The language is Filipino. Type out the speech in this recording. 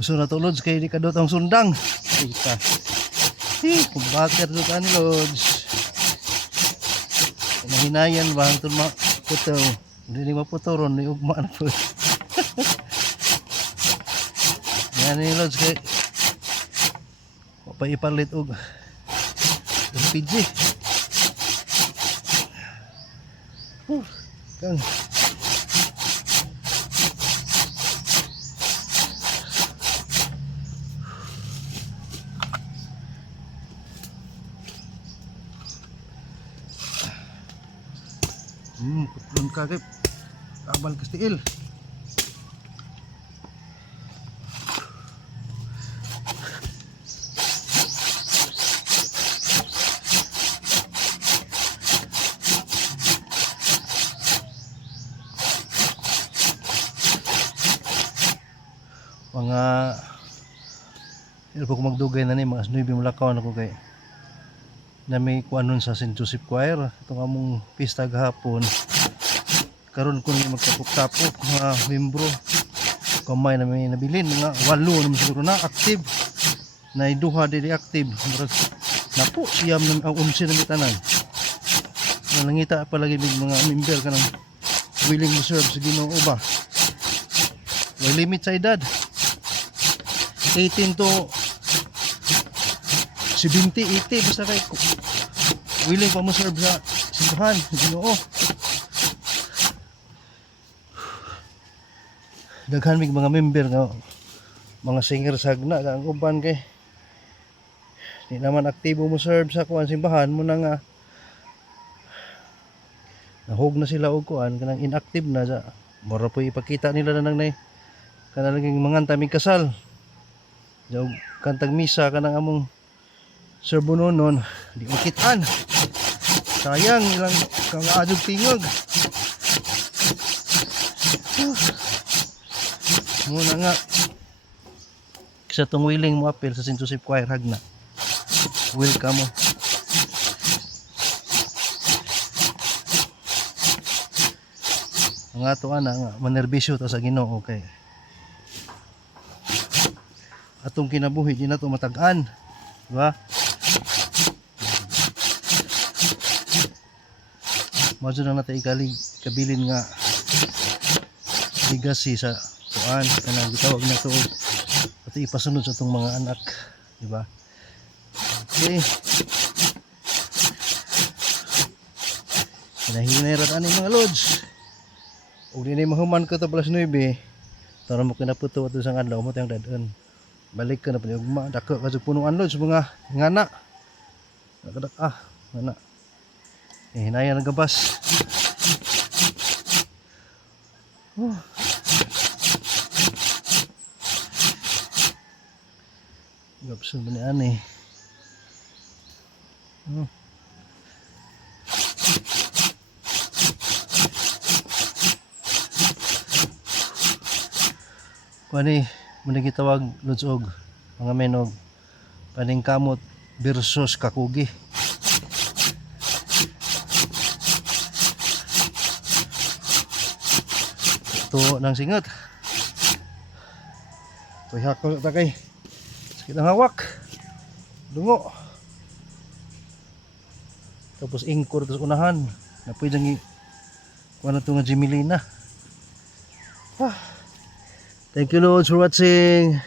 Gusto na to Lods kay di ka dot ang sundang. Kita. Kung bakit to ka ni Lods. Hinayan ba ang tulma puto. Hindi ni maputo ron ni ugma na po. Yan ni Lods kay paipalit og LPG. Kang putlon kagip kabal kastiil. Mga ko magdugay na ni mga 9 mulakaw na ko kay na may kuanon sa St. Joseph Choir itong among pista gahapon karon ko ni magtapok-tapok mga membro kamay na may nabilin mga 8 naman siguro na active na iduha dili active napo siyam ng 11 na mitanan nangita palagi mga member kanang willing to serve sa Ginoo ba may limit sa edad 18 to 70, 80 basta kay willing pa mo serve sa simbahan Ginoo. Daghan mig mga member nga mga singer sagna ang uban kay di naman aktibo mo serve sa kuan simbahan mo na nga nahog na sila og kuan kanang inactive na sa mura po ipakita nila na nang nay kanang mga tamig kasal daw kantag misa kanang among serbo nonon di makitaan sayang ilang kang adug tingog muna nga sa tong willing mo apel sa St. Joseph Choir hagna welcome mo ang ato ana nga manerbisyo ta sa Ginoo kay atong kinabuhi di na to matag-an diba madyo na natin kabilin nga legacy sa kuan kanang gitawag na to at ipasunod sa itong mga anak diba okay hinahinairat ani mga lods o di na mahuman ko to plus 9 tara mo kinaputo ato sang adlaw mo tayong dadaan balik ka na pa ugma dako ka punuan lods mga ngana nakadak ngana hinayan ang gabas gabsan ba ni ani Pwede muna gitawag lods og mga menog paning kamot versus kakugi tuo ng singot tuy hakol ta kay sakit ang hawak dungo tapos ingkor tapos unahan na pwedeng kuha ito nga Jimilina thank you Lord for watching.